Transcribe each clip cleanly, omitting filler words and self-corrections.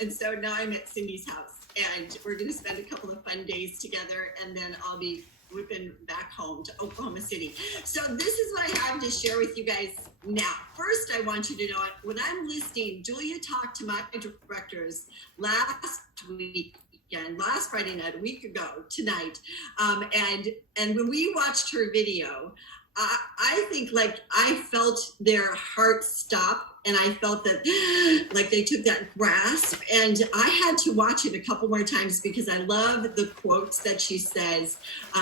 And so now I'm at Cindy's house, and we're going to spend a couple of fun days together, and then I'll be whipping back home to Oklahoma City. So this is what I have to share with you guys now. First, I want you to know, when I'm listening, Julia talked to my directors last Friday night, a week ago tonight, and when we watched her video, I think like I felt their heart stop, and I felt that like they took that grasp, and I had to watch it a couple more times because I love the quotes that she says,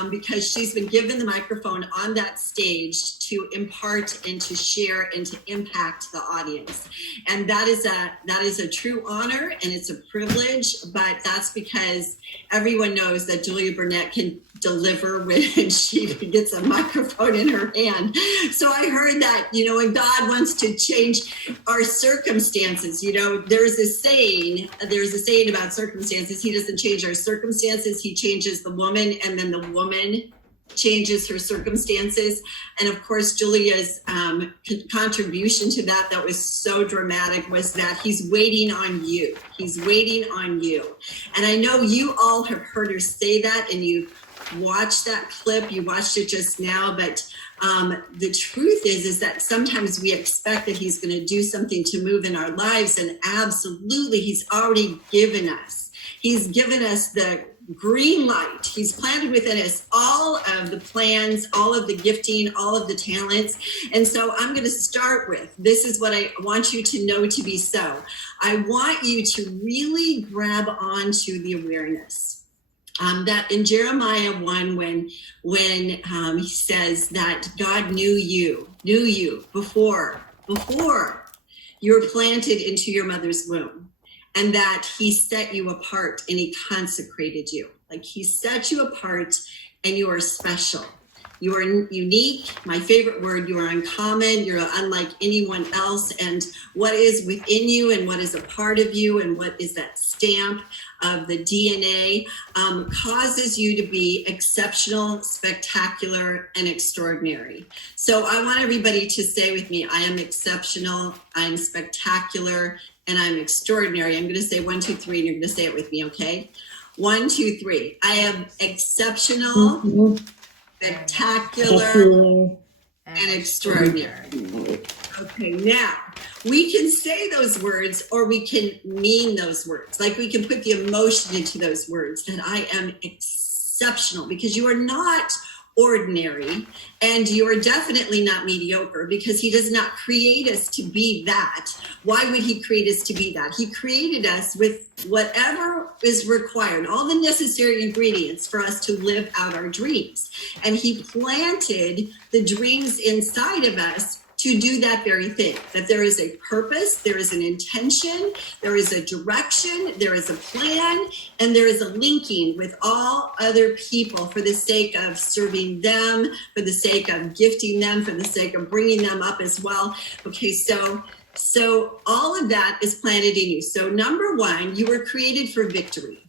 because she's been given the microphone on that stage to impart and to share and to impact the audience. And that is a true honor, and it's a privilege, but that's because everyone knows that Julia Burnett can deliver when she gets a microphone in her hand. So I heard that, when God wants to change our circumstances, there's a saying about circumstances. He doesn't change our circumstances. He changes the woman, and then the woman changes her circumstances. And of course, Julia's contribution to that was so dramatic, was that he's waiting on you. He's waiting on you. And I know you all have heard her say that, and you watched that clip, you watched it just now, but the truth is that sometimes we expect that he's going to do something to move in our lives, and absolutely, he's already given us. He's given us the green light. He's planted within us all of the plans, all of the gifting, all of the talents. And so I'm going to start with, this is what I want you to know to be so. I want you to really grab onto the awareness. That in Jeremiah 1, when he says that God knew you before you were planted into your mother's womb, and that he set you apart and he consecrated you. Like, he set you apart, and you are special. You are unique. My favorite word, you are uncommon. You're unlike anyone else. And what is within you, and what is a part of you, and what is that stamp of the DNA, causes you to be exceptional, spectacular, and extraordinary. So I want everybody to say with me, I am exceptional, I'm spectacular, and I'm extraordinary. I'm going to say 1, 2, 3, and you're going to say it with me, okay? 1, 2, 3. I am exceptional, spectacular, and extraordinary. Okay, now we can say those words, or we can mean those words. Like, we can put the emotion into those words, that I am exceptional, because you are not ordinary, and you are definitely not mediocre, because he does not create us to be that. Why would he create us to be that? He created us with whatever is required, all the necessary ingredients for us to live out our dreams. And he planted the dreams inside of us to do that very thing, that there is a purpose, there is an intention, there is a direction, there is a plan, and there is a linking with all other people for the sake of serving them, for the sake of gifting them, for the sake of bringing them up as well. Okay, so all of that is planted in you. So number 1, you were created for victory.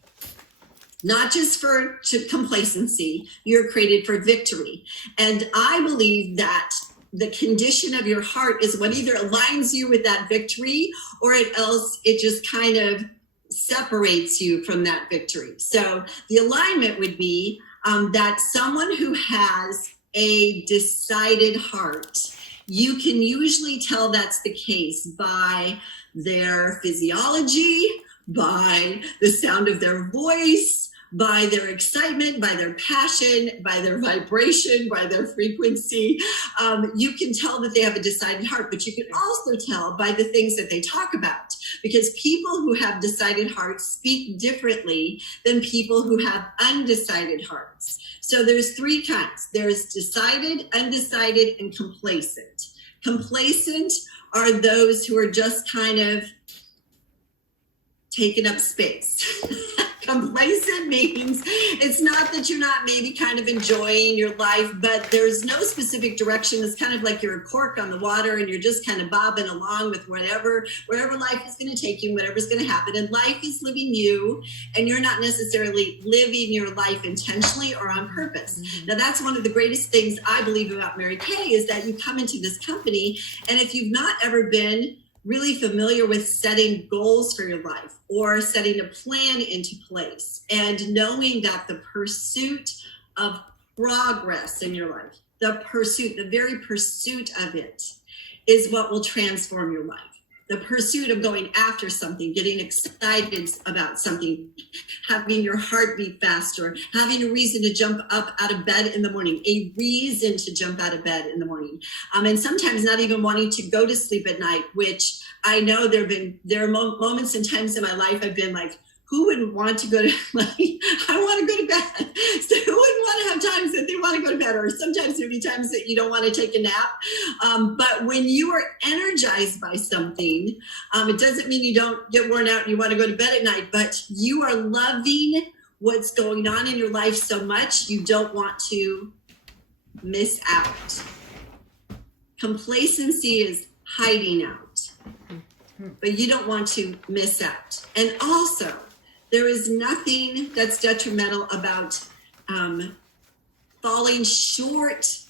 Not just for complacency, you're created for victory. And I believe that the condition of your heart is what either aligns you with that victory, or else it just kind of separates you from that victory. So the alignment would be that someone who has a decided heart, you can usually tell that's the case by their physiology, by the sound of their voice, by their excitement, by their passion, by their vibration, by their frequency. You can tell that they have a decided heart, but you can also tell by the things that they talk about, because people who have decided hearts speak differently than people who have undecided hearts. So there's 3 kinds. There's decided, undecided, and complacent. Complacent are those who are just kind of taking up space. Complacent means it's not that you're not maybe kind of enjoying your life, but there's no specific direction. It's kind of like you're a cork on the water, and you're just kind of bobbing along with wherever life is going to take you, whatever's going to happen. And life is living you, and you're not necessarily living your life intentionally or on purpose. Mm-hmm. Now, that's one of the greatest things I believe about Mary Kay, is that you come into this company, and if you've not ever been really familiar with setting goals for your life or setting a plan into place and knowing that the pursuit of progress in your life, the very pursuit of it is what will transform your life. The pursuit of going after something, getting excited about something, having your heart beat faster, having a reason to jump up out of bed in the morning, a reason to jump out of bed in the morning. And sometimes not even wanting to go to sleep at night, which I know there are moments and times in my life I've been like, who wouldn't want to go to, I want to go to bed. So who wouldn't want to have times that they want to go to bed? Or sometimes there'll be times that you don't want to take a nap. But when you are energized by something, it doesn't mean you don't get worn out and you want to go to bed at night, but you are loving what's going on in your life so much, you don't want to miss out. Complacency is hiding out, but you don't want to miss out. And also, there is nothing that's detrimental about falling short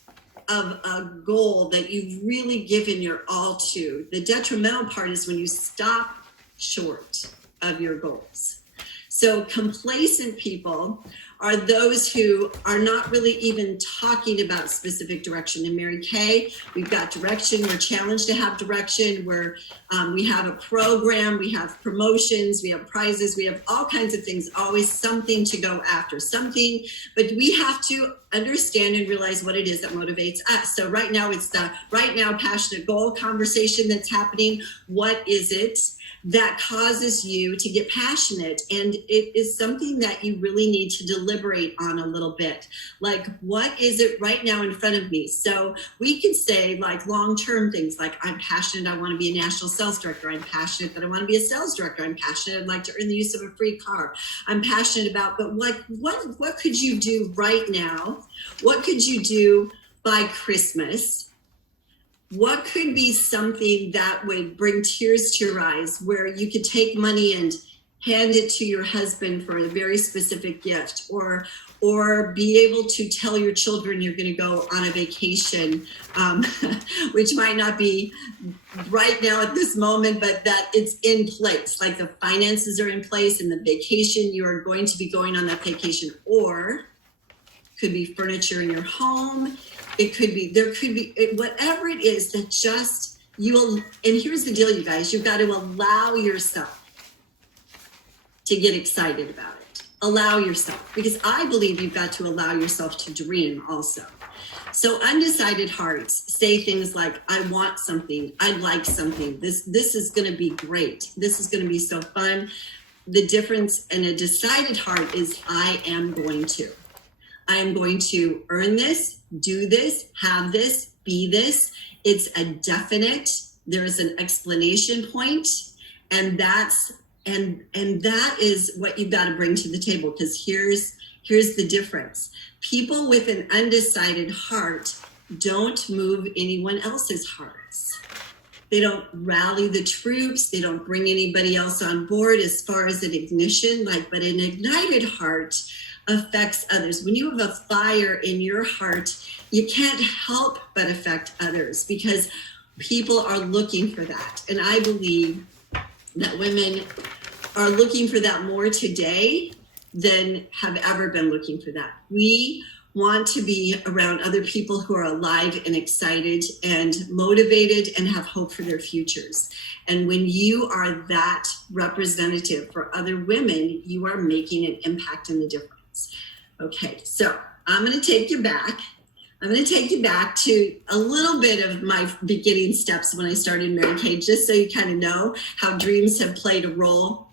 of a goal that you've really given your all to. The detrimental part is when you stop short of your goals. So complacent people are those who are not really even talking about specific direction. In Mary Kay, we've got direction. We're challenged to have direction. We have a program, we have promotions, we have prizes, we have all kinds of things, always something to go after, something, but we have to understand and realize what it is that motivates us. So right now, it's the right now passionate goal conversation that's happening. What is it that causes you to get passionate? And it is something that you really need to deliberate on a little bit. Like, what is it right now in front of me? So we can say like long-term things like, I'm passionate, I want to be a national sales director. I'm passionate that I want to be a sales director. I'm passionate, I'd like to earn the use of a free car. I'm passionate about, but what could you do right now? What could you do by Christmas? What could be something that would bring tears to your eyes where you could take money and hand it to your husband for a very specific gift, or be able to tell your children you're going to go on a vacation, which might not be right now at this moment, but that it's in place, like the finances are in place and the vacation, you are going to be going on that vacation. Or could be furniture in your home. It could be, whatever it is that just you will. And here's the deal, you guys, you've got to allow yourself to get excited about it. Allow yourself, because I believe you've got to allow yourself to dream also. So undecided hearts say things like, I want something, I like something, this is going to be great, this is going to be so fun. The difference in a decided heart is I am going to earn this, do this, have this, be this. It's a definite, there is an explanation point, and that is what you've got to bring to the table, because here's the difference. People with an undecided heart don't move anyone else's hearts. They don't rally the troops. They don't bring anybody else on board as far as an ignition, but an ignited heart affects others. When you have a fire in your heart, you can't help but affect others because people are looking for that. And I believe that women are looking for that more today than have ever been looking for that. We want to be around other people who are alive and excited and motivated and have hope for their futures. And when you are that representative for other women, you are making an impact in the difference. Okay, so I'm going to take you back. I'm going to take you back to a little bit of my beginning steps when I started Mary Kay, just so you kind of know how dreams have played a role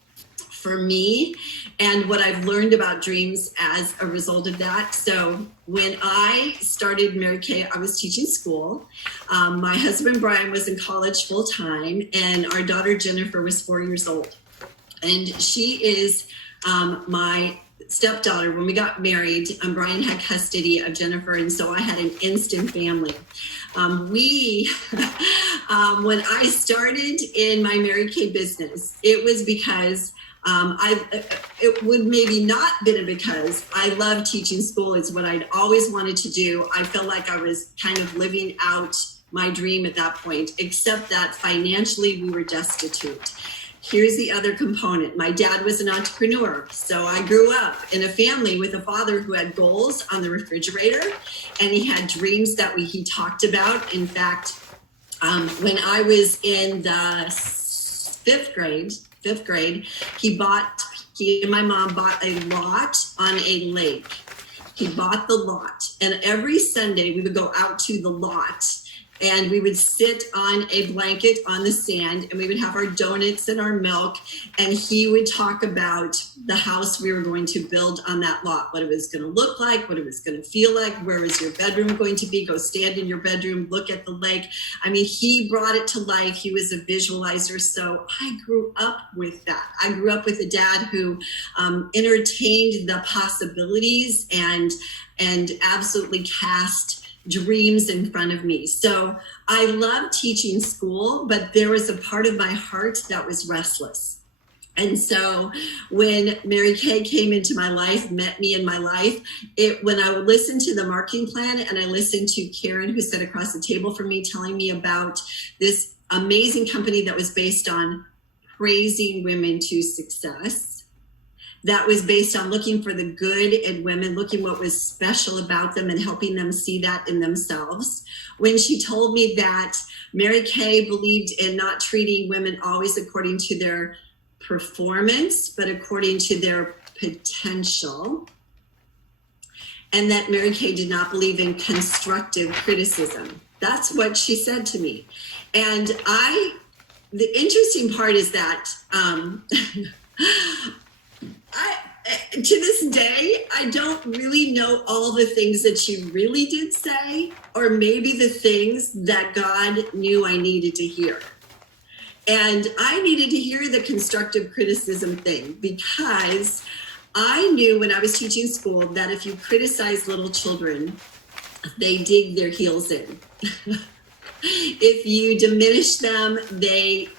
for me and what I've learned about dreams as a result of that. So when I started Mary Kay, I was teaching school. My husband, Brian, was in college full time, and our daughter, Jennifer, was 4 years old. And she is my stepdaughter. When we got married, Brian had custody of Jennifer, and so I had an instant family. When I started in my Mary Kay business, it was because it would maybe not been because I love teaching school. It's what I'd always wanted to do. I felt like I was kind of living out my dream at that point, except that financially we were destitute. Here's the other component. My dad was an entrepreneur. So I grew up in a family with a father who had goals on the refrigerator, and he had dreams that he talked about. In fact, when I was in the fifth grade, he and my mom bought a lot on a lake. He bought the lot, and every Sunday we would go out to the lot, and we would sit on a blanket on the sand, and we would have our donuts and our milk, and he would talk about the house we were going to build on that lot, what it was going to look like, what it was going to feel like, where was your bedroom going to be, go stand in your bedroom, look at the lake. I mean, he brought it to life. He was a visualizer. So I grew up with that. I grew up with a dad who entertained the possibilities and absolutely cast dreams in front of me. So I love teaching school, but there was a part of my heart that was restless. And so when Mary Kay came into my life, met me in my life, when I would listen to the marketing plan and I listened to Karen, who sat across the table from me, telling me about this amazing company that was based on praising women to success, that was based on looking for the good in women, looking what was special about them and helping them see that in themselves. When she told me that Mary Kay believed in not treating women always according to their performance, but according to their potential, and that Mary Kay did not believe in constructive criticism. That's what she said to me. And the interesting part is that to this day, I don't really know all the things that she really did say, or maybe the things that God knew I needed to hear. And I needed to hear the constructive criticism thing, because I knew when I was teaching school that if you criticize little children, they dig their heels in. If you diminish them, they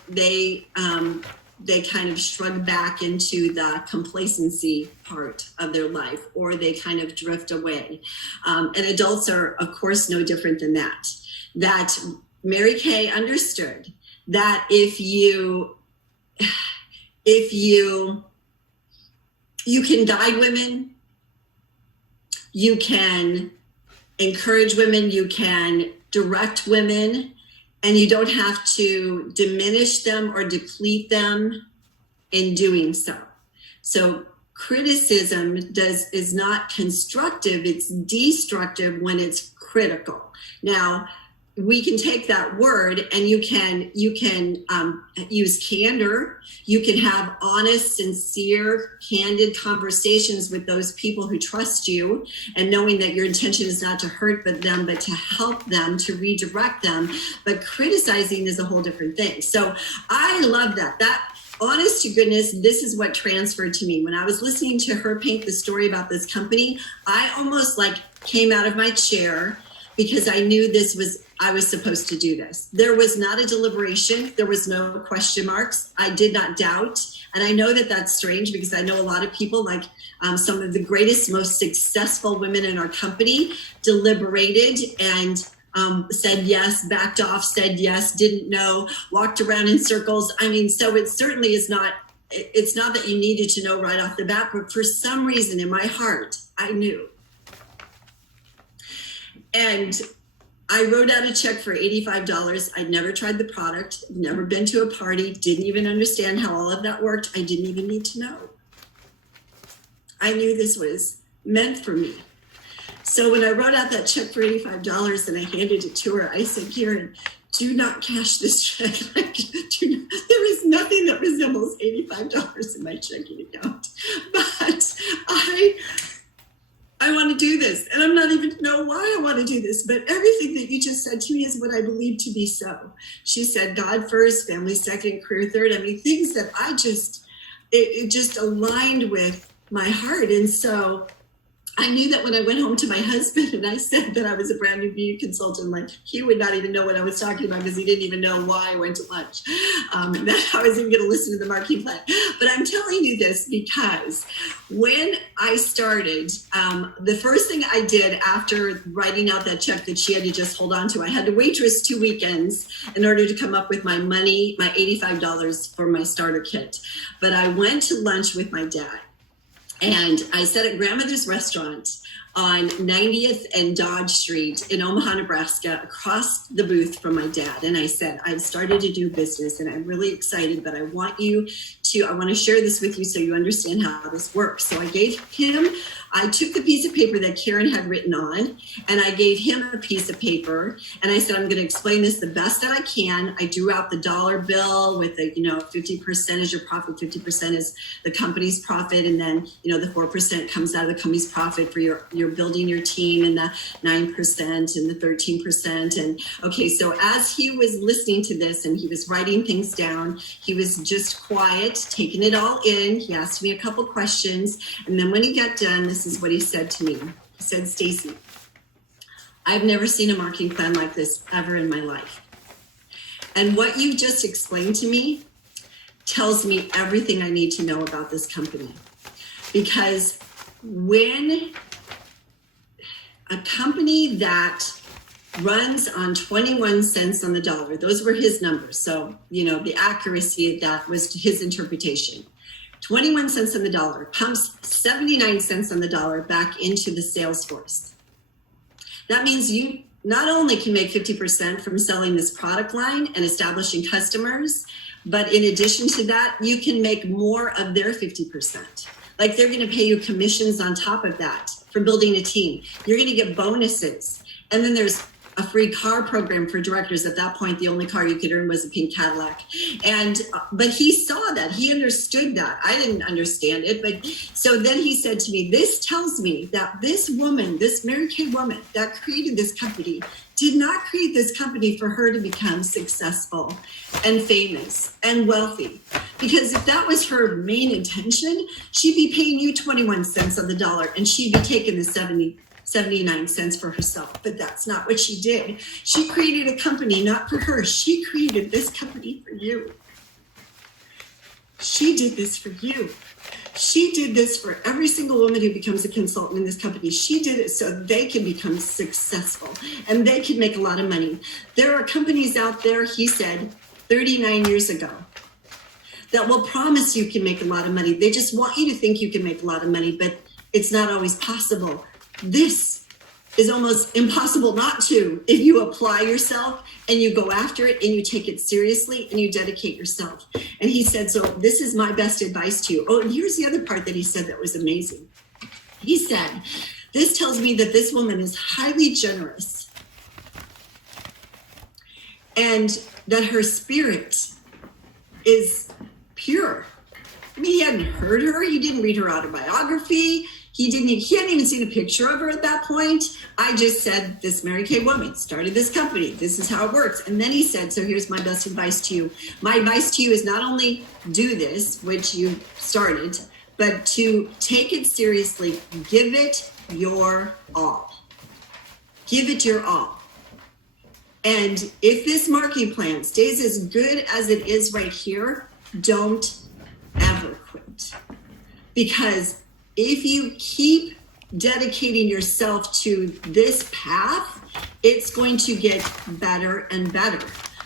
kind of shrug back into the complacency part of their life, or they kind of drift away. And adults are, of course, no different than that. That Mary Kay understood that if you can guide women, you can encourage women, you can direct women, and you don't have to diminish them or deplete them in doing so. So criticism is not constructive, it's destructive when it's critical. Now, we can take that word and you can use candor. You can have honest, sincere, candid conversations with those people who trust you, and knowing that your intention is not to hurt them, but to help them, to redirect them. But criticizing is a whole different thing. So I love that. Honest to goodness, this is what transferred to me. When I was listening to her paint the story about this company, I almost came out of my chair, because I knew I was supposed to do this. There was not a deliberation. There was no question marks. I did not doubt. And I know that that's strange, because I know a lot of people, some of the greatest, most successful women in our company, deliberated and said yes, backed off, said yes, didn't know, walked around in circles. I mean, so it certainly is not, it's not that you needed to know right off the bat, but for some reason in my heart, I knew. And I wrote out a check for $85. I'd never tried the product, never been to a party, didn't even understand how all of that worked. I didn't even need to know. I knew this was meant for me. So when I wrote out that check for $85 and I handed it to her, I said, Karen, do not cash this check. There is nothing that resembles $85 in my checking account. But I want to do this, and I'm not even know why I want to do this, but everything that you just said to me is what I believe to be so. She said, God first, family second, career third. I mean, things that it just aligned with my heart. And so I knew that when I went home to my husband and I said that I was a brand new beauty consultant, like he would not even know what I was talking about because he didn't even know why I went to lunch. And that I was even going to listen to the marketing plan. But I'm telling you this because when I started, the first thing I did after writing out that check that she had to just hold on to, I had to waitress 2 weekends in order to come up with my money, my $85 for my starter kit. But I went to lunch with my dad. And I sat at grandmother's restaurant on 90th and Dodge Street in Omaha, Nebraska, across the booth from my dad. And I said, I've started to do business and I'm really excited, but I want to share this with you so you understand how this works. So I took the piece of paper that Karen had written on, and I gave him a piece of paper, and I said, I'm going to explain this the best that I can. I drew out the dollar bill with the, 50% is your profit, 50% is the company's profit, and then, the 4% comes out of the company's profit for your building your team, and the 9% and the 13%. And okay, so as he was listening to this and he was writing things down, he was just quiet, taking it all in. He asked me a couple questions, and then when he got done, this is what he said to me. He said, Stacey, I've never seen a marketing plan like this ever in my life. And what you just explained to me tells me everything I need to know about this company. Because when a company that runs on 21 cents on the dollar, those were his numbers. So, the accuracy of that was his interpretation. 21 cents on the dollar pumps 79 cents on the dollar back into the sales force. That means you not only can make 50% from selling this product line and establishing customers, but in addition to that, you can make more of their 50%. Like they're going to pay you commissions on top of that for building a team. You're going to get bonuses. And then there's a free car program for directors. At that point, the only car you could earn was a pink Cadillac. But he saw that, he understood that. I didn't understand it. But so then he said to me, this tells me that this woman, this Mary Kay woman that created this company, did not create this company for her to become successful and famous and wealthy. Because if that was her main intention, she'd be paying you 21 cents on the dollar and she'd be taking the 79 cents for herself. But that's not what she did. She created a company not for her. She created this company for you. She did this for you. She did this for every single woman who becomes a consultant in this company. She did it so they can become successful and they can make a lot of money. There are companies out there, he said, 39 years ago, that will promise you can make a lot of money. They just want you to think you can make a lot of money, but it's not always possible. This is almost impossible not to if you apply yourself and you go after it and you take it seriously and you dedicate yourself. And he said, so this is my best advice to you. Oh, and here's the other part that he said that was amazing. He said, this tells me that this woman is highly generous and that her spirit is pure. I mean, he hadn't heard her. He didn't read her autobiography. He hadn't even seen a picture of her at that point. I just said, this Mary Kay woman started this company. This is how it works. And then he said, so here's my best advice to you. My advice to you is not only do this, which you started, but to take it seriously. Give it your all. Give it your all. And if this marketing plan stays as good as it is right here, don't ever quit. Because if you keep dedicating yourself to this path, it's going to get better and better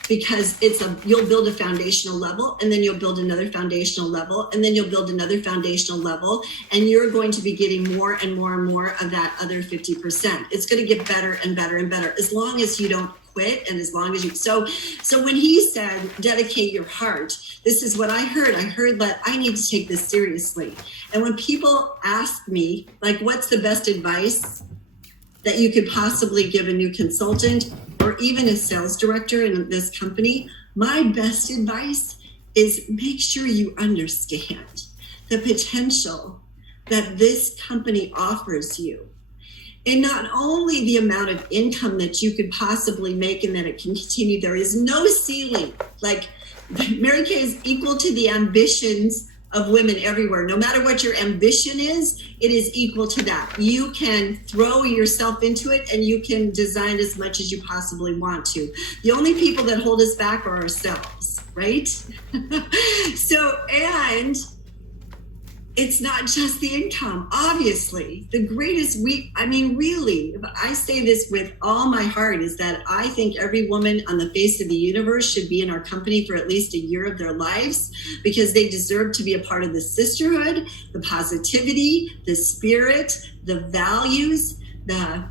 because you'll build a foundational level and then you'll build another foundational level and then you'll build another foundational level and you're going to be getting more and more and more of that other 50%. It's going to get better and better and better as long as you don't quit and as long as you so when he said dedicate your heart, this is what I heard that I need to take this seriously. And when people ask me like what's the best advice that you could possibly give a new consultant or even a sales director in this company, my best advice is make sure you understand the potential that this company offers you. And not only the amount of income that you could possibly make and that it can continue, there is no ceiling. Like Mary Kay is equal to the ambitions of women everywhere. No matter what your ambition is, it is equal to that. You can throw yourself into it and you can design as much as you possibly want to. The only people that hold us back are ourselves, right? So, and it's not just the income, obviously. The greatest really, I say this with all my heart, is that I think every woman on the face of the universe should be in our company for at least a year of their lives, because they deserve to be a part of the sisterhood, the positivity, the spirit, the values, the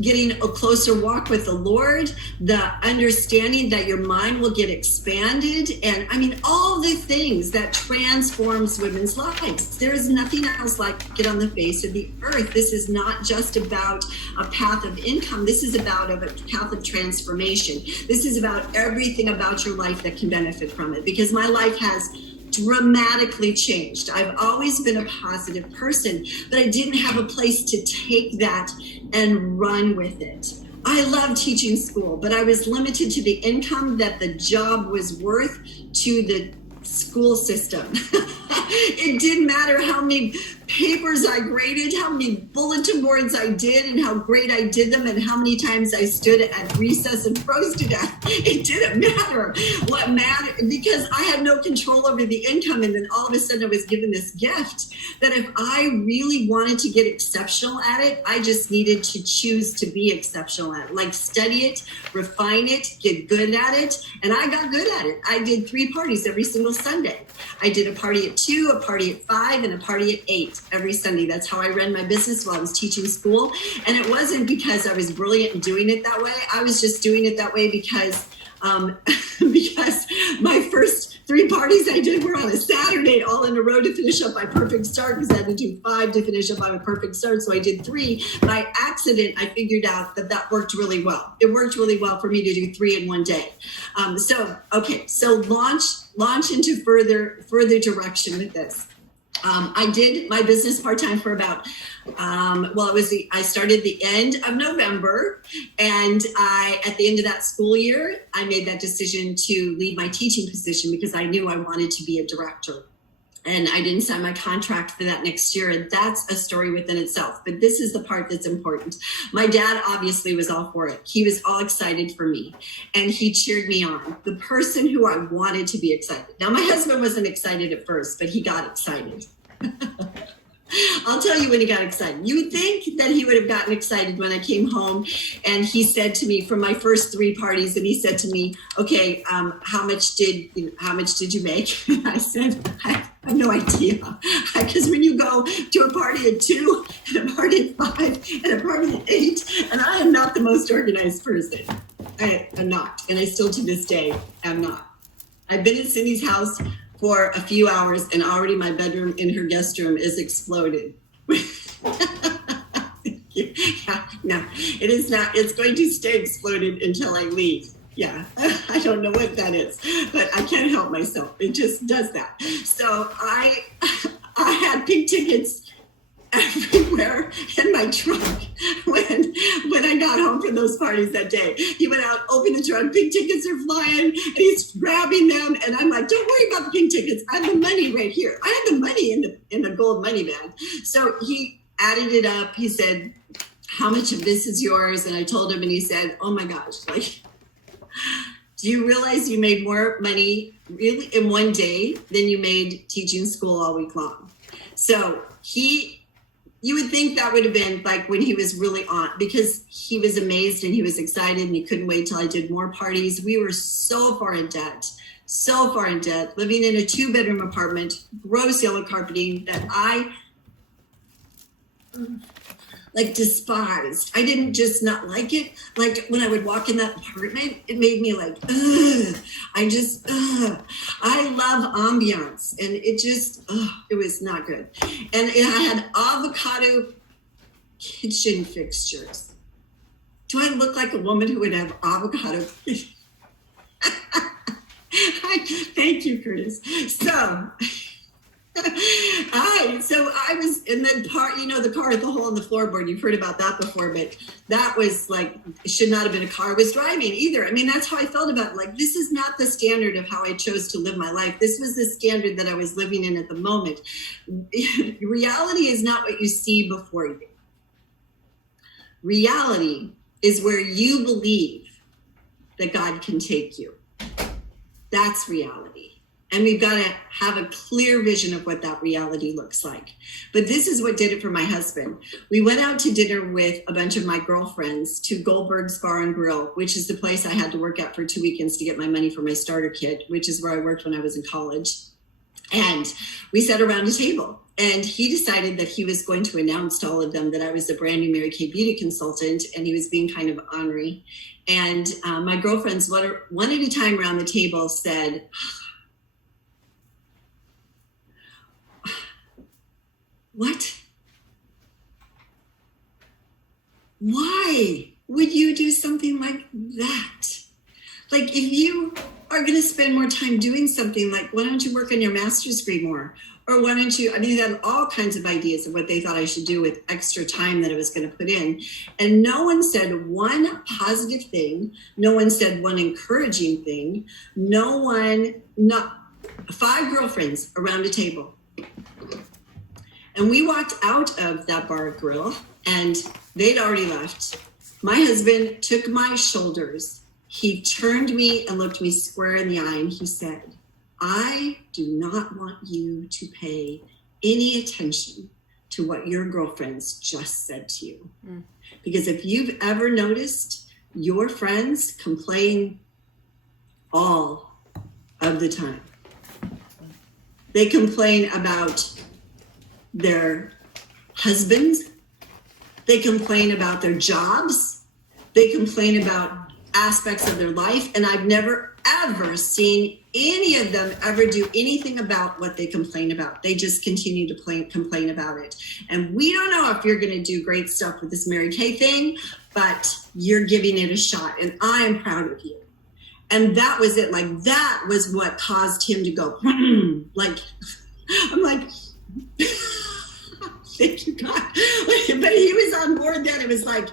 getting a closer walk with the Lord, the understanding that your mind will get expanded, and all the things that transforms women's lives. There is nothing else like it on the face of the earth. This is not just about a path of income. This is about a path of transformation. This is about everything about your life that can benefit from it, because my life has dramatically changed. I've always been a positive person, but I didn't have a place to take that and run with it. I love teaching school, but I was limited to the income that the job was worth to the school system. It didn't matter how many papers I graded, how many bulletin boards I did, and how great I did them, and how many times I stood at recess and froze to death. It didn't matter. What mattered, because I had no control over the income, and then all of a sudden I was given this gift that if I really wanted to get exceptional at it, I just needed to choose to be exceptional at it. Like, study it, refine it, get good at it, and I got good at it. I did 3 parties every single Sunday. I did a party at 2, a party at 5, and a party at 8 every Sunday. That's how I ran my business while I was teaching school. And it wasn't because I was brilliant in doing it that way. I was just doing it that way because because my first 3 parties I did were on a Saturday, all in a row, to finish up my perfect start, because I had to do 5 to finish up my perfect start. So I did 3. By accident, I figured out that worked really well. It worked really well for me to do 3 in one day. So launch into further direction with this. I did my business part-time for about, I started the end of November, and at the end of that school year, I made that decision to leave my teaching position because I knew I wanted to be a director. And I didn't sign my contract for that next year. And that's a story within itself. But this is the part that's important. My dad obviously was all for it. He was all excited for me. And he cheered me on. The person who I wanted to be excited. Now, my husband wasn't excited at first, but he got excited. I'll tell you when he got excited. You would think that he would have gotten excited when I came home and he said to me, from my first 3 parties, and he said to me, okay, how much did you make? I said, I have no idea. Because when you go to a party at 2 and a party at 5 and a party at 8, and I am not the most organized person. I am not. And I still to this day am not. I've been in Cindy's house for a few hours, and already my bedroom in her guest room is exploded. Yeah, no, it is not. It's going to stay exploded until I leave. Yeah, I don't know what that is, but I can't help myself. It just does that. So I had pink tickets everywhere in my trunk when I got home from those parties that day. He went out, opened the trunk, pink tickets are flying, and he's grabbing them, and I'm like, don't worry about the pink tickets. I have the money right here. I have the money in the gold money bag. So he added it up. He said, how much of this is yours? And I told him, and he said, oh my gosh, like, do you realize you made more money really in one day than you made teaching school all week long? So you would think that would have been like when he was really on, because he was amazed and he was excited and he couldn't wait till I did more parties. We were so far in debt, living in a 2-bedroom apartment, gross yellow carpeting that I despised. I didn't just not like it. Like when I would walk in that apartment, it made me like, ugh. I love ambiance, and it just, it was not good. And I had avocado kitchen fixtures. Do I look like a woman who would have avocado? Thank you, Curtis. So So I was in the part, the car with the hole in the floorboard. You've heard about that before, but that was like, it should not have been a car I was driving either. I mean, that's how I felt about it. Like, this is not the standard of how I chose to live my life. This was the standard that I was living in at the moment. Reality is not what you see before you. Reality is where you believe that God can take you. That's reality. And we've got to have a clear vision of what that reality looks like. But this is what did it for my husband. We went out to dinner with a bunch of my girlfriends to Goldberg's Bar and Grill, which is the place I had to work at for 2 weekends to get my money for my starter kit, which is where I worked when I was in college. And we sat around a table. And he decided that he was going to announce to all of them that I was a brand new Mary Kay beauty consultant, and he was being kind of ornery. And my girlfriends, one at a time around the table, said, "What? Why would you do something like that? Like, if you are going to spend more time doing something, like, why don't you work on your master's degree more? Or why don't you," I mean, they had all kinds of ideas of what they thought I should do with extra time that I was going to put in. And no one said one positive thing. No one said one encouraging thing. Not 5 girlfriends around a table. And we walked out of that bar grill and they'd already left. My husband took my shoulders. He turned me and looked me square in the eye and he said, "I do not want you to pay any attention to what your girlfriends just said to you." Because if you've ever noticed, your friends complain all of the time. They complain about their husbands. They complain about their jobs. They complain about aspects of their life. And I've never, ever seen any of them ever do anything about what they complain about. They just continue to complain about it. And we don't know if you're going to do great stuff with this Mary Kay thing, but you're giving it a shot. And I am proud of you. And that was it. Like, that was what caused him to go, like, I'm like, thank you, God. But he was on board then. It was like,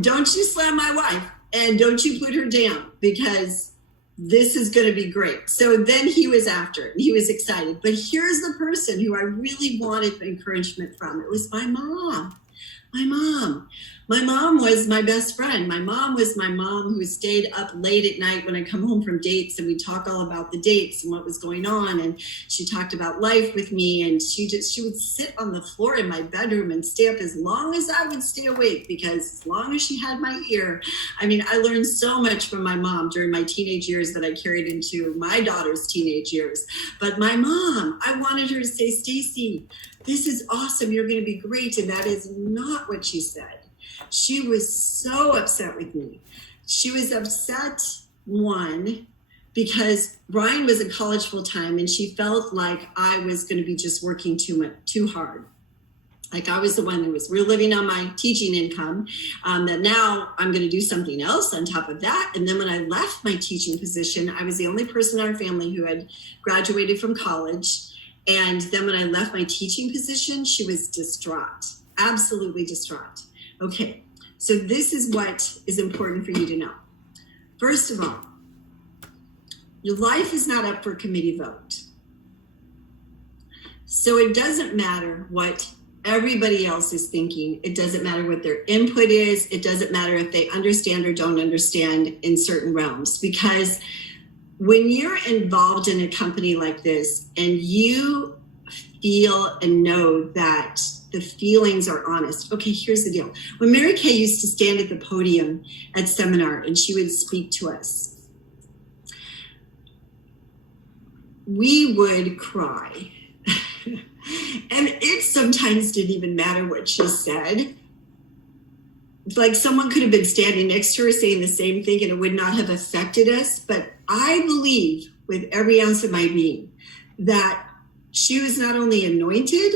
don't you slam my wife and don't you put her down, because this is going to be great. So then he was after it and he was excited. But here's the person who I really wanted encouragement from. It was my mom. My mom. My mom was my best friend. My mom was my mom who stayed up late at night when I come home from dates, and we talk all about the dates and what was going on. And she talked about life with me, and she would sit on the floor in my bedroom and stay up as long as I would stay awake, because as long as she had my ear. I mean, I learned so much from my mom during my teenage years that I carried into my daughter's teenage years. But my mom, I wanted her to say, "Stacey, this is awesome. You're going to be great." And that is not what she said. She was so upset with me. She was upset, one, because Brian was in college full time and she felt like I was going to be just working too hard. Like I was the one who was living on my teaching income, that now I'm going to do something else on top of that. And then when I left my teaching position, I was the only person in our family who had graduated from college. And then when I left my teaching position, she was distraught, absolutely distraught. Okay, so this is what is important for you to know. First of all, your life is not up for committee vote. So it doesn't matter what everybody else is thinking. It doesn't matter what their input is. It doesn't matter if they understand or don't understand in certain realms. Because when you're involved in a company like this and you feel and know that the feelings are honest. Okay, here's the deal. When Mary Kay used to stand at the podium at seminar and she would speak to us, we would cry. And it sometimes didn't even matter what she said. Like someone could have been standing next to her saying the same thing and it would not have affected us. But I believe with every ounce of my being that she was not only anointed,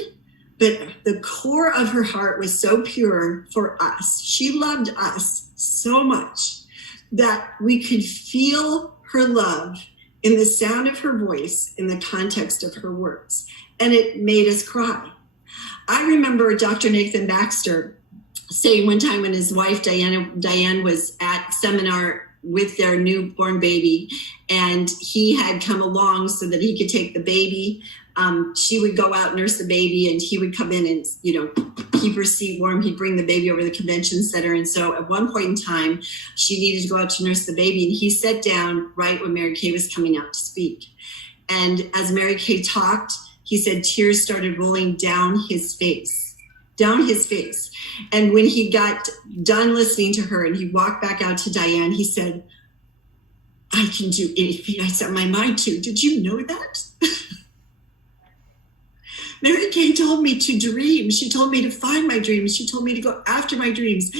but the core of her heart was so pure for us. She loved us so much that we could feel her love in the sound of her voice, in the context of her words. And it made us cry. I remember Dr. Nathan Baxter saying one time when his wife, Diane was at seminar with their newborn baby, and he had come along so that he could take the baby. She would go out, nurse the baby, and he would come in and, keep her seat warm. He'd bring the baby over to the convention center. And so at one point in time, she needed to go out to nurse the baby. And he sat down right when Mary Kay was coming out to speak. And as Mary Kay talked, he said tears started rolling down his face. And when he got done listening to her and he walked back out to Diane, he said, I can do anything I set my mind to. Did you know that? Mary Kay told me to dream. She told me to find my dreams. She told me to go after my dreams.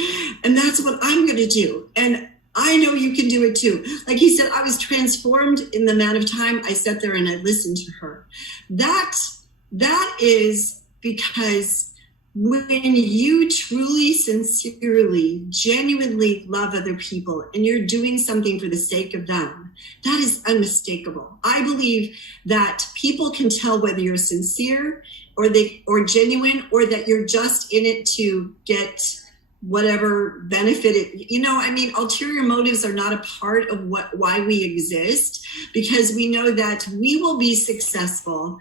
And that's what I'm going to do. And I know you can do it too. Like he said, I was transformed in the amount of time I sat there and I listened to her. That is because when you truly, sincerely, genuinely love other people and you're doing something for the sake of them, that is unmistakable. I believe that people can tell whether you're sincere or genuine, or that you're just in it to get whatever benefit it, ulterior motives are not a part of why we exist, because we know that we will be successful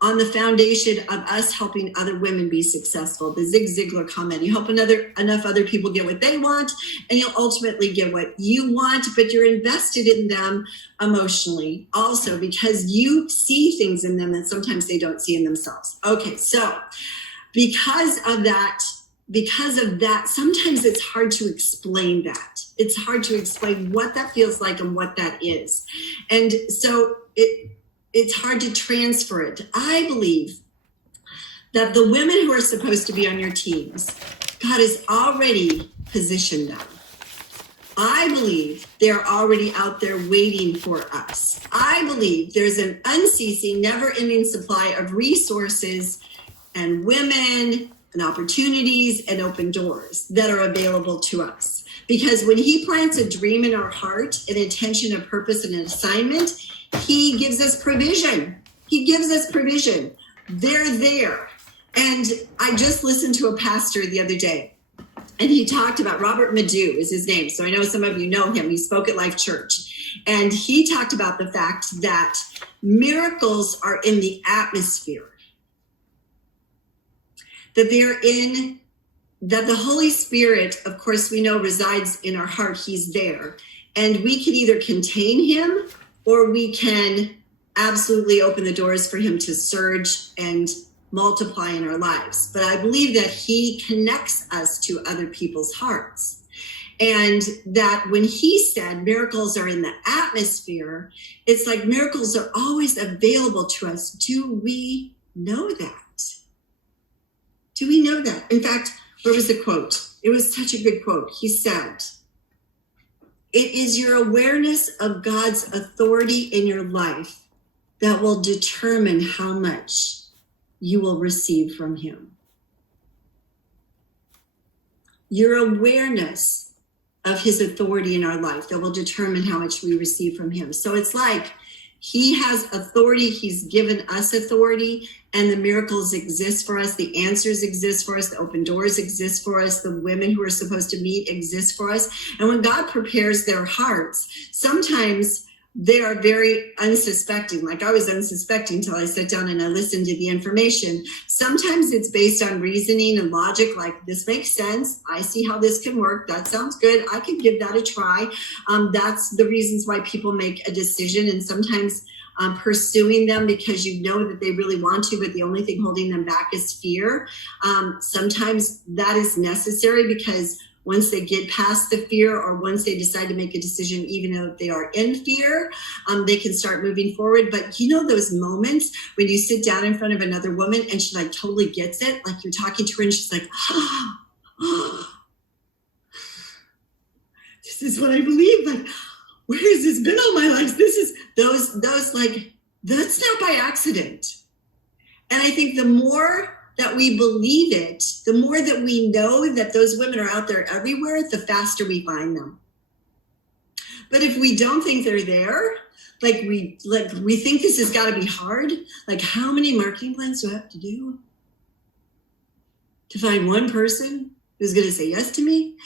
on the foundation of us helping other women be successful. The Zig Ziglar comment, you help enough other people get what they want, and you'll ultimately get what you want, but you're invested in them emotionally also because you see things in them that sometimes they don't see in themselves. Okay, so because of that, sometimes it's hard to explain that. It's hard to explain what that feels like and what that is. And so it's hard to transfer it. I believe that the women who are supposed to be on your teams, God has already positioned them. I believe they're already out there waiting for us. I believe there's an unceasing, never-ending supply of resources and women and opportunities and open doors that are available to us. Because when he plants a dream in our heart, an intention, a purpose, and an assignment, he gives us provision. They're there. And I just listened to a pastor the other day, and he talked about, Robert Madu is his name. So I know some of you know him. He spoke at Life Church. And he talked about the fact that miracles are in the atmosphere. That the Holy Spirit, of course, we know resides in our heart. He's there. And we can either contain him, or we can absolutely open the doors for him to surge and multiply in our lives. But I believe that he connects us to other people's hearts. And that when he said miracles are in the atmosphere, it's like miracles are always available to us. Do we know that? Do we know that? In fact, where was the quote? It was such a good quote. He said, it is your awareness of God's authority in your life that will determine how much you will receive from him. Your awareness of his authority in our life that will determine how much we receive from him. So it's like he has authority. He's given us authority, and the miracles exist for us. The answers exist for us. The open doors exist for us. The women who are supposed to meet exist for us. And when God prepares their hearts, sometimes they are very unsuspecting. Like I was unsuspecting until I sat down and I listened to the information. Sometimes it's based on reasoning and logic, like this makes sense. I see how this can work. That sounds good. I could give that a try. That's the reasons why people make a decision, and sometimes pursuing them because you know that they really want to, but the only thing holding them back is fear. Sometimes that is necessary because once they get past the fear, or once they decide to make a decision, even though they are in fear, they can start moving forward. But you know those moments when you sit down in front of another woman and she like totally gets it, like you're talking to her and she's like, this is what I believe. Like, where has this been all my life? This is those like, that's not by accident. And I think the more that we believe it, the more that we know that those women are out there everywhere, the faster we find them. But if we don't think they're there, Like we think this has got to be hard. Like, how many marketing plans do I have to do to find one person who's going to say yes to me?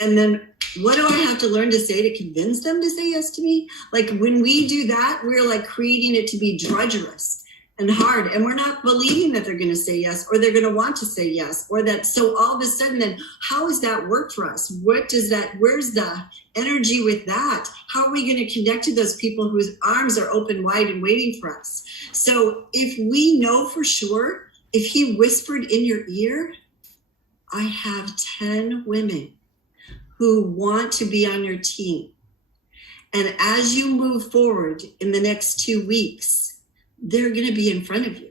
And then what do I have to learn to say to convince them to say yes to me? Like, when we do that, we're like creating it to be drudgerous and hard, and we're not believing that they're going to say yes, or they're going to want to say yes, or that. So all of a sudden, then how does that work for us? Where's the energy with that? How are we going to connect to those people whose arms are open wide and waiting for us? So if we know for sure, if he whispered in your ear, I have 10 women who want to be on your team. And as you move forward in the next 2 weeks, they're going to be in front of you,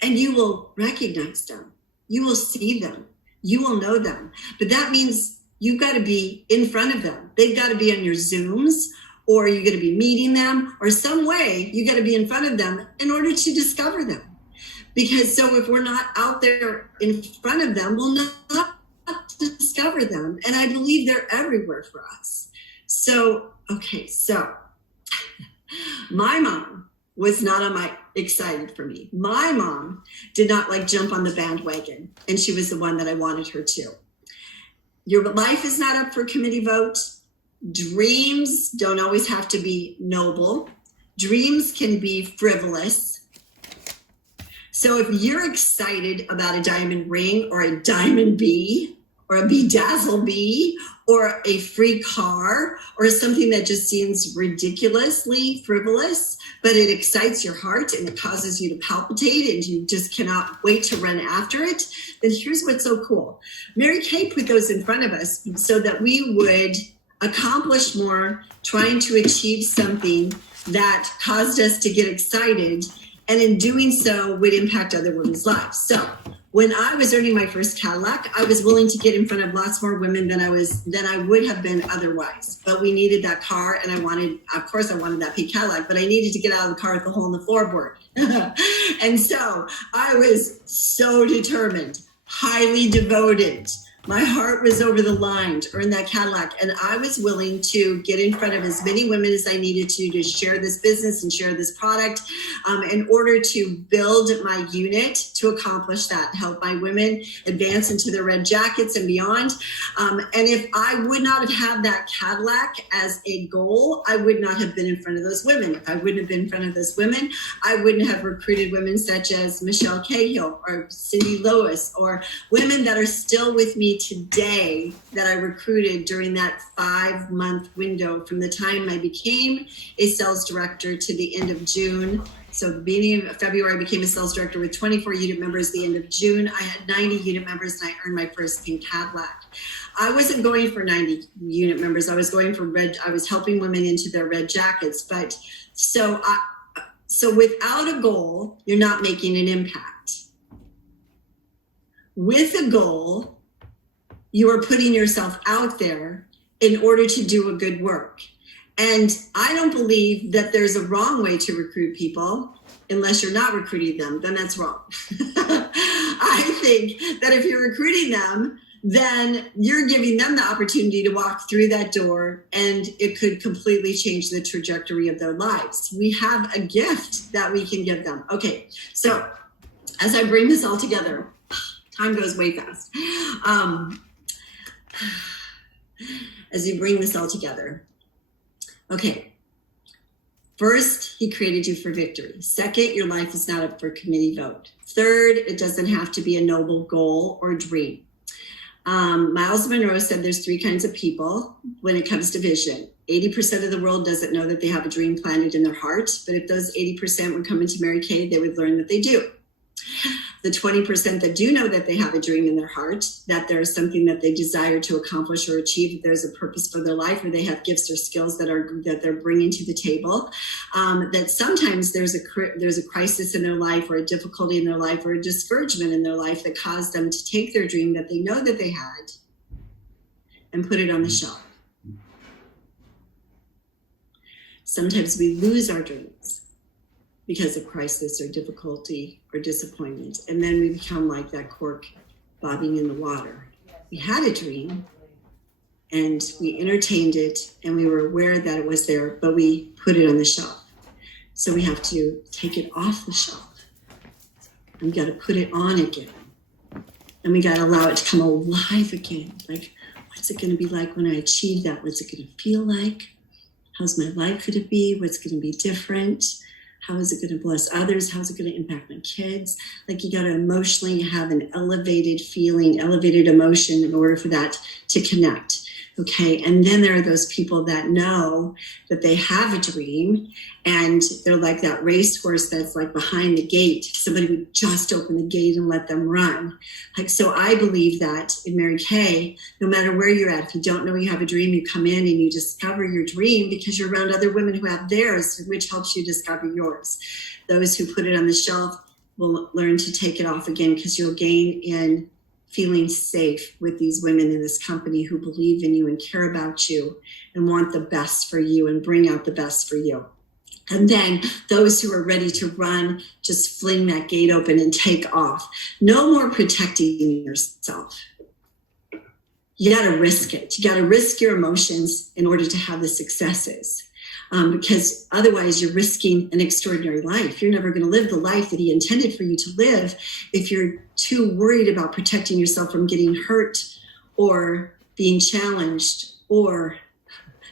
and you will recognize them. You will see them. You will know them. But that means you've got to be in front of them. They've got to be on your Zooms, or you're going to be meeting them, or some way you got to be in front of them in order to discover them. Because so if we're not out there in front of them, we'll not discover them. And I believe they're everywhere for us. So, okay, so my mom was not excited for me. My mom did not like jump on the bandwagon, and she was the one that I wanted her to. Your life is not up for committee vote. Dreams don't always have to be noble. Dreams can be frivolous. So if you're excited about a diamond ring or a diamond bee or a bedazzle bee or a free car or something that just seems ridiculously frivolous, but it excites your heart and it causes you to palpitate and you just cannot wait to run after it, then here's what's so cool. Mary Kay put those in front of us so that we would accomplish more, trying to achieve something that caused us to get excited, and in doing so would impact other women's lives. So when I was earning my first Cadillac, I was willing to get in front of lots more women than I would have been otherwise. But we needed that car, and I wanted that pink Cadillac, but I needed to get out of the car with the hole in the floorboard. And so I was so determined, highly devoted. My heart was over the line to earn that Cadillac, and I was willing to get in front of as many women as I needed to share this business and share this product in order to build my unit to accomplish that, help my women advance into their red jackets and beyond. And if I would not have had that Cadillac as a goal, I would not have been in front of those women. If I wouldn't have been in front of those women, I wouldn't have recruited women such as Michelle Cahill or Cindy Lois, or women that are still with me today that I recruited during that 5-month window from the time I became a sales director to the end of June. So the beginning of February, I became a sales director with 24 unit members. The end of June, I had 90 unit members, and I earned my first pink Cadillac. I wasn't going for 90 unit members. I was going for red. I was helping women into their red jackets. But so without a goal, you're not making an impact. With a goal, you are putting yourself out there in order to do a good work. And I don't believe that there's a wrong way to recruit people unless you're not recruiting them, then that's wrong. I think that if you're recruiting them, then you're giving them the opportunity to walk through that door, and it could completely change the trajectory of their lives. We have a gift that we can give them. Okay, so as I bring this all together, time goes way fast. As you bring this all together. Okay. First, he created you for victory. Second, your life is not up for committee vote. Third, it doesn't have to be a noble goal or dream. Miles Monroe said there's 3 kinds of people when it comes to vision. 80% of the world doesn't know that they have a dream planted in their heart, but if those 80% would come into Mary Kay, they would learn that they do. The 20% that do know that they have a dream in their heart, that there's something that they desire to accomplish or achieve, that there's a purpose for their life, or they have gifts or skills that they're bringing to the table, that sometimes there's a crisis in their life, or a difficulty in their life, or a discouragement in their life that caused them to take their dream that they know that they had and put it on the shelf. Sometimes we lose our dreams because of crisis or difficulty or disappointment. And then we become like that cork bobbing in the water. We had a dream, and we entertained it, and we were aware that it was there, but we put it on the shelf. So we have to take it off the shelf. And we got to put it on again. And we got to allow it to come alive again. Like, what's it going to be like when I achieve that? What's it going to feel like? How's my life going to be? What's going to be different? How is it going to bless others? How's it going to impact my kids? Like, you got to emotionally have an elevated feeling, elevated emotion in order for that to connect. Okay. And then there are those people that know that they have a dream, and they're like that racehorse that's like behind the gate. Somebody would just open the gate and let them run. Like, so I believe that in Mary Kay, no matter where you're at, if you don't know you have a dream, you come in and you discover your dream because you're around other women who have theirs, which helps you discover yours. Those who put it on the shelf will learn to take it off again, because you'll gain in feeling safe with these women in this company who believe in you and care about you and want the best for you and bring out the best for you. And then those who are ready to run, just fling that gate open and take off. No more protecting yourself. You got to risk it. You got to risk your emotions in order to have the successes. Because otherwise you're risking an extraordinary life. You're never going to live the life that he intended for you to live if you're too worried about protecting yourself from getting hurt or being challenged or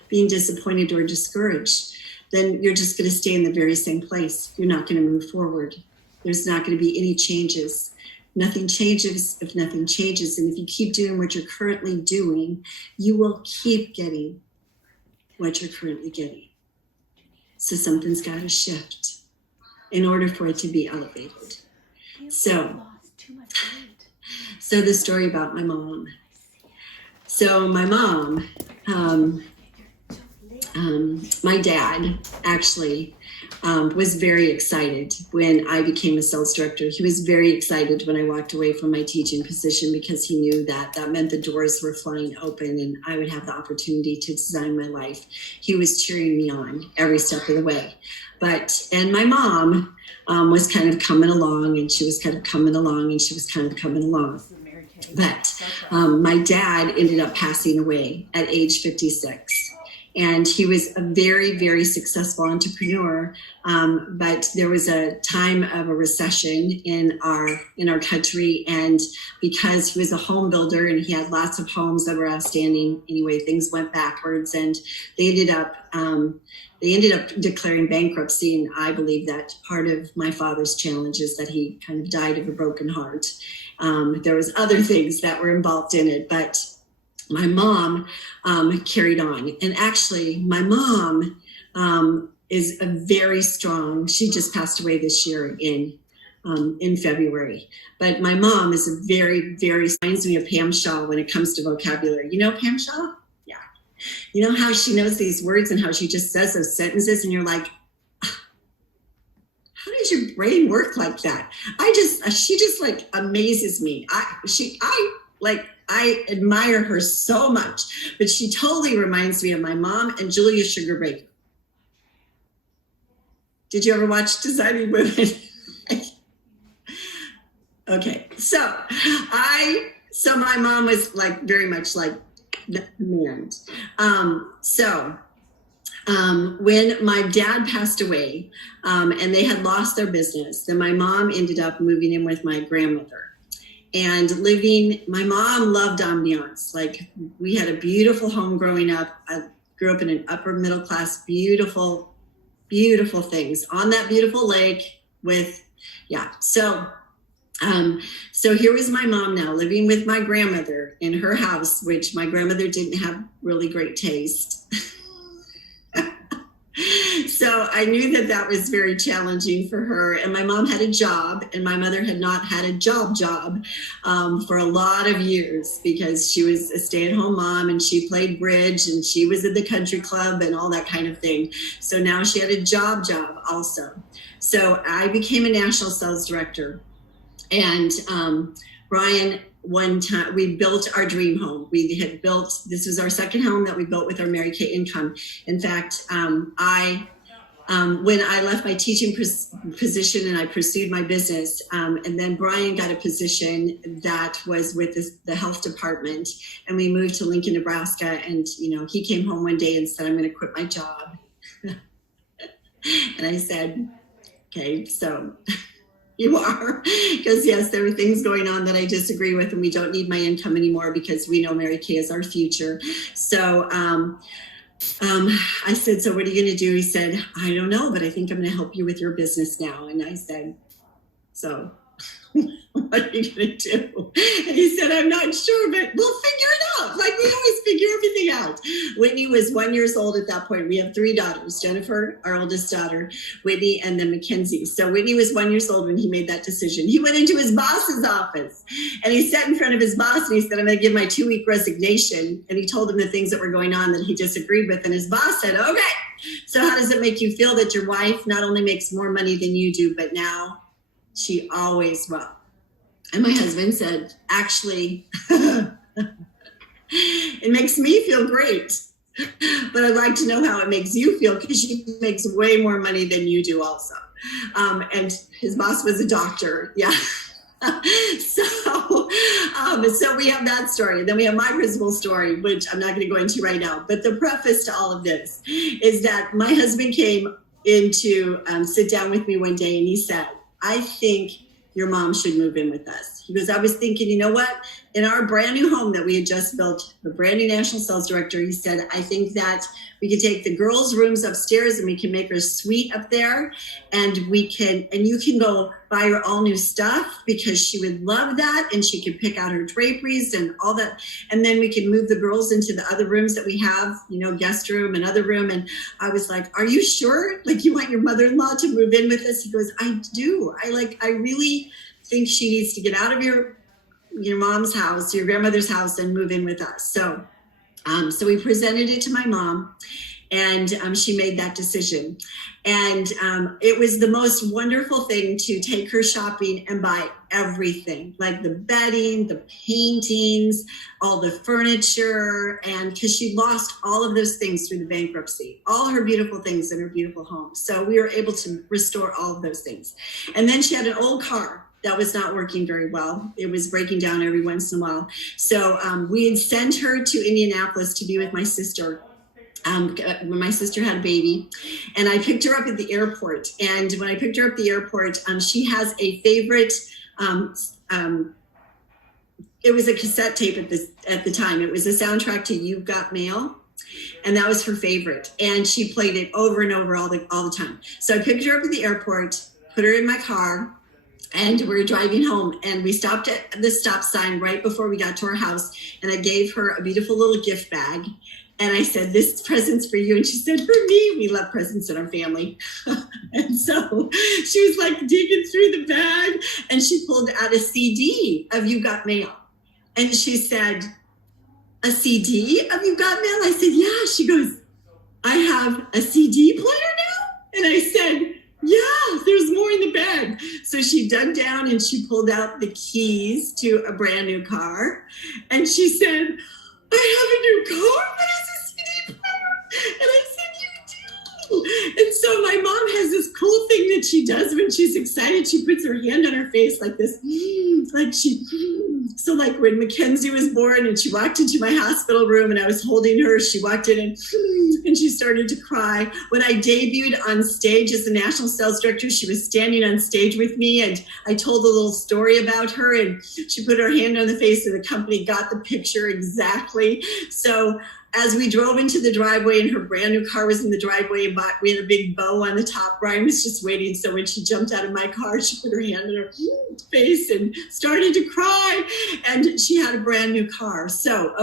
being disappointed or discouraged. Then you're just going to stay in the very same place. You're not going to move forward. There's not going to be any changes. Nothing changes if nothing changes. And if you keep doing what you're currently doing, you will keep getting what you're currently getting. So something's got to shift in order for it to be elevated. So the story about my mom. So my mom, my dad actually was very excited when I became a sales director. He was very excited when I walked away from my teaching position, because he knew that that meant the doors were flying open and I would have the opportunity to design my life. He was cheering me on every step of the way. And my mom was kind of coming along, and she was kind of coming along, and she was kind of coming along. But my dad ended up passing away at age 56. And he was a very, very successful entrepreneur. But there was a time of a recession in our country. And because he was a home builder and he had lots of homes that were outstanding, anyway, things went backwards, and they ended up declaring bankruptcy. And I believe that part of my father's challenge is that he kind of died of a broken heart. There was other things that were involved in it, but my mom carried on. And actually, my mom is a very strong, she just passed away this year in February. But my mom is a very, very, reminds me of Pam Shaw when it comes to vocabulary. You know Pam Shaw? Yeah. You know how she knows these words and how she just says those sentences, and you're like, how does your brain work like that? She just like amazes me. I admire her so much, but she totally reminds me of my mom and Julia Sugar Baker. Did you ever watch Designing Women? Okay, so my mom was like very much like the command. When my dad passed away, and they had lost their business, then my mom ended up moving in with my grandmother. And my mom loved ambiance. Like, we had a beautiful home growing up. I grew up in an upper middle class, beautiful, beautiful things on that beautiful lake So here was my mom now living with my grandmother in her house, which my grandmother didn't have really great taste. So I knew that was very challenging for her. And my mom had a job, and my mother had not had a job for a lot of years, because she was a stay-at-home mom and she played bridge and she was at the country club and all that kind of thing. So now she had a job also. So I became a national sales director. And Brian, one time we built our dream home. This was our second home that we built with our Mary Kay income. In fact, when I left my teaching position and I pursued my business, and then Brian got a position that was with the health department, and we moved to Lincoln, Nebraska. And he came home one day and said, "I'm going to quit my job." And I said, "Okay, so you are," because yes, there are things going on that I disagree with, and we don't need my income anymore because we know Mary Kay is our future. So I said, "So what are you going to do?" He said, "I don't know, but I think I'm going to help you with your business now." And I said, "So what are you going to do?" And he said, "I'm not sure, but we'll figure it out. Like we always figure everything out." Whitney was 1 year old at that point. We have 3 daughters: Jennifer, our oldest daughter, Whitney, and then Mackenzie. So Whitney was 1 year old when he made that decision. He went into his boss's office and he sat in front of his boss and he said, "I'm going to give my 2-week resignation." And he told him the things that were going on that he disagreed with. And his boss said, "Okay, so how does it make you feel that your wife not only makes more money than you do, but now she always will?" And my husband said, "Actually, it makes me feel great, but I'd like to know how it makes you feel, because she makes way more money than you do also." And his boss was a doctor. Yeah. So we have that story. And then we have my principal story, which I'm not going to go into right now. But the preface to all of this is that my husband came in to sit down with me one day, and he said, "I think your mom should move in with us." He goes, "I was thinking, you know what? In our brand new home that we had just built, the brand new national sales director," he said, "I think that we could take the girls' rooms upstairs and we can make her suite up there, and you can go buy her all new stuff because she would love that, and she could pick out her draperies and all that. And then we can move the girls into the other rooms that we have, guest room and other room." And I was like, "Are you sure? Like, you want your mother-in-law to move in with us?" He goes, "I do. I really think she needs to get out of your mom's house, your grandmother's house, and move in with us." So we presented it to my mom, and she made that decision. And it was the most wonderful thing to take her shopping and buy everything, like the bedding, the paintings, all the furniture. And because she lost all of those things through the bankruptcy, all her beautiful things in her beautiful home. So we were able to restore all of those things. And then she had an old car that was not working very well. It was breaking down every once in a while. So we had sent her to Indianapolis to be with my sister when my sister had a baby. And I picked her up at the airport. And when I picked her up at the airport, she has a favorite, it was a cassette tape at the time. It was a soundtrack to You've Got Mail. And that was her favorite. And she played it over and over all the time. So I picked her up at the airport, put her in my car, and we were driving home, and we stopped at the stop sign right before we got to our house. And I gave her a beautiful little gift bag. And I said, "This present's for you." And she said, "For me." We love presents in our family. And so she was like digging through the bag, and she pulled out a CD of You Got Mail. And she said, "A CD of You Got Mail?" I said, "Yeah." She goes, "I have a CD player now?" And I said, "Yeah, there's more in the bag." So she dug down and she pulled out the keys to a brand new car. And she said, "I have a new car that has a CD player." And I said, "You do." And so my mom has this cool thing that she does when she's excited. She puts her hand on her face like this, so like when Mackenzie was born and she walked into my hospital room and I was holding her, she walked in and she started to cry. When I debuted on stage as the national sales director, she was standing on stage with me, and I told a little story about her, and she put her hand on the face of the company, got the picture exactly. So as we drove into the driveway and her brand new car was in the driveway, and we had a big bow on the top, Brian was just waiting. So when she jumped out of my car, she put her hand on her face and started to cry, and she had a brand new car. So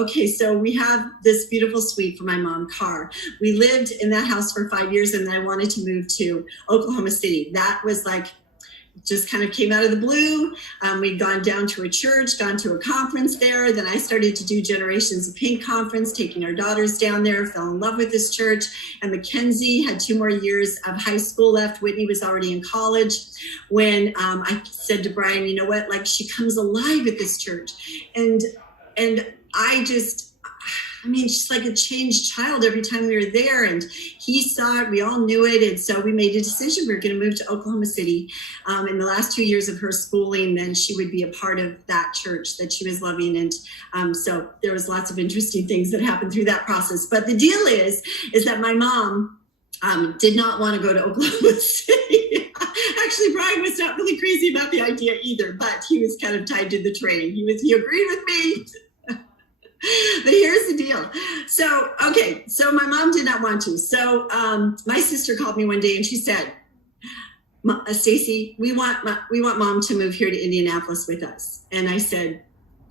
we have this beautiful suite for my mom car. We lived in that house for 5 years, and then I wanted to move to Oklahoma City. That was like, just kind of came out of the blue. We'd gone down to a church, gone to a conference there. Then I started to do Generations of Pink conference, taking our daughters down there, fell in love with this church. And Mackenzie had 2 more years of high school left. Whitney was already in college when I said to Brian, "You know what, like she comes alive at this church." And I mean, she's like a changed child every time we were there, and he saw it. We all knew it, and so we made a decision. We were going to move to Oklahoma City. In the last 2 years of her schooling, then she would be a part of that church that she was loving, and so there was lots of interesting things that happened through that process. But the deal is that my mom did not want to go to Oklahoma City. Actually, Brian was not really crazy about the idea either, but he was kind of tied to the train. He agreed with me. But here's the deal. So my mom did not want to. So my sister called me one day and she said, Stacey, we want mom to move here to Indianapolis with us. And I said,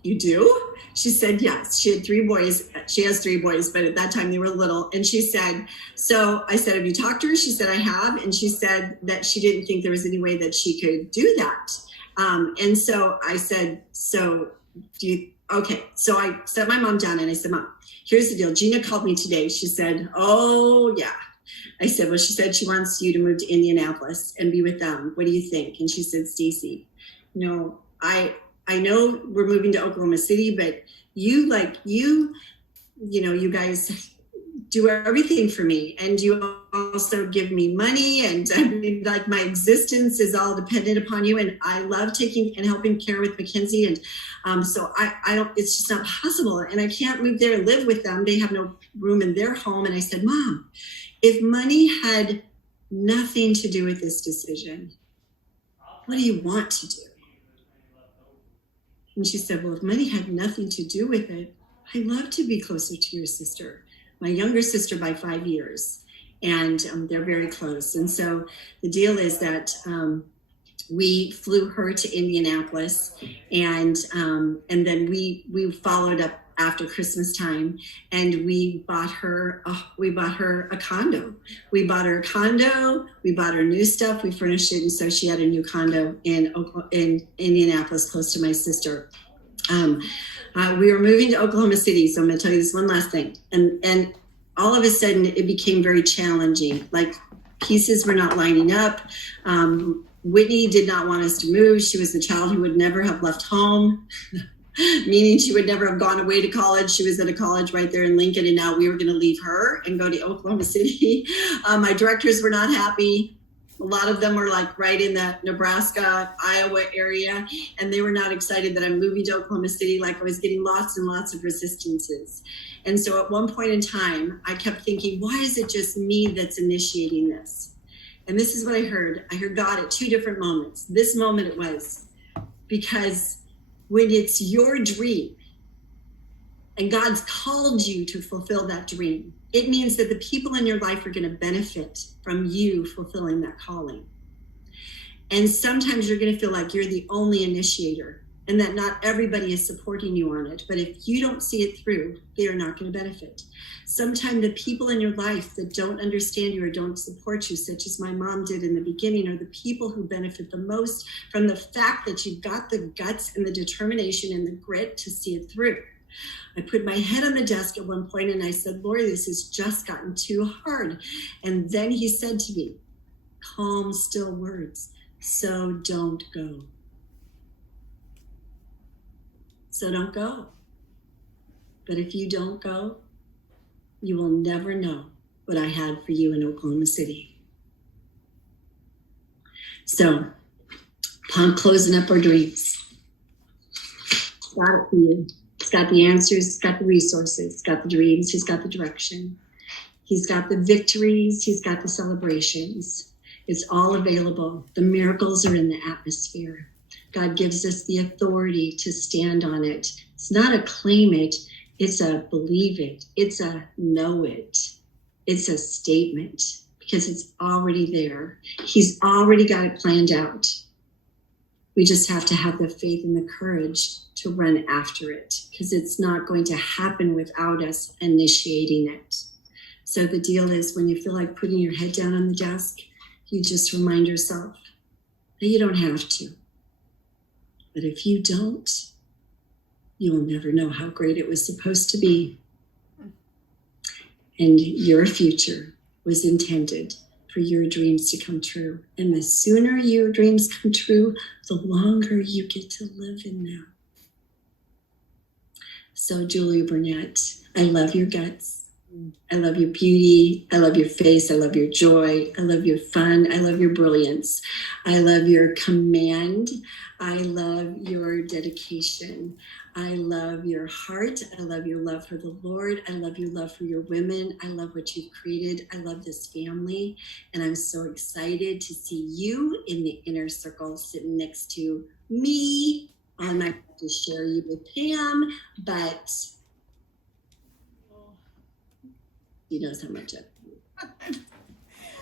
you do? She said, yes. She had 3 boys. She has 3 boys, but at that time they were little. And she said, so I said, have you talked to her? She said, I have. And she said that she didn't think there was any way that she could do that. And so I said, so do you, okay. So I set my mom down and I said, Mom, here's the deal. Gina called me today. She said, oh yeah. I said, well, she said she wants you to move to Indianapolis and be with them. What do you think? And she said, Stacey, no, I know we're moving to Oklahoma City, but you guys do everything for me. And you also give me money. And I mean, like my existence is all dependent upon you. And I love taking and helping care with Mackenzie. And so I don't, it's just not possible. And I can't move there and live with them. They have no room in their home. And I said, Mom, if money had nothing to do with this decision, what do you want to do? And she said, well, if money had nothing to do with it, I'd love to be closer to your sister, my younger sister by 5 years. And they're very close. And so the deal is that we flew her to Indianapolis, and then we followed up after Christmas time, and we bought her a condo. We bought her a condo. We bought her new stuff. We furnished it, and so she had a new condo in Indianapolis, close to my sister. We were moving to Oklahoma City, so I'm going to tell you this one last thing. And all of a sudden, it became very challenging. Like pieces were not lining up. Whitney did not want us to move. She was the child who would never have left home. Meaning she would never have gone away to college. She was at a college right there in Lincoln, and now we were going to leave her and go to Oklahoma City. My directors were not happy. A lot of them were like right in the Nebraska, Iowa area, and they were not excited that I'm moving to Oklahoma City. Like I was getting lots and lots of resistances. And so at one point in time, I kept thinking, why is it just me that's initiating this? And this is what I heard. I heard God at 2 different moments. This moment it was because when it's your dream and God's called you to fulfill that dream, it means that the people in your life are going to benefit from you fulfilling that calling. And sometimes you're going to feel like you're the only initiator and that not everybody is supporting you on it. But if you don't see it through, they are not going to benefit. Sometimes the people in your life that don't understand you or don't support you, such as my mom did in the beginning, are the people who benefit the most from the fact that you've got the guts and the determination and the grit to see it through. I put my head on the desk at one point and I said, Lori, this has just gotten too hard. And then he said to me, calm, still words, so don't go. So don't go. But if you don't go, you will never know what I had for you in Oklahoma City. So, upon closing up our dreams, got it for you. He's got the answers, he's got the resources, he's got the dreams, he's got the direction. He's got the victories, he's got the celebrations. It's all available. The miracles are in the atmosphere. God gives us the authority to stand on it. It's not a claim it, it's a believe it. It's a know it. It's a statement because it's already there. He's already got it planned out. We just have to have the faith and the courage to run after it because it's not going to happen without us initiating it. So the deal is when you feel like putting your head down on the desk, you just remind yourself that you don't have to. But if you don't, you will never know how great it was supposed to be. And your future was intended for your dreams to come true. And the sooner your dreams come true, the longer you get to live in them. So Julia Burnett, I love your guts. I love your beauty. I love your face. I love your joy. I love your fun. I love your brilliance. I love your command. I love your dedication. I love your heart. I love your love for the Lord. I love your love for your women. I love what you've created. I love this family. And I'm so excited to see you in the inner circle sitting next to me. I'm not going to share you with Pam, but he knows how much I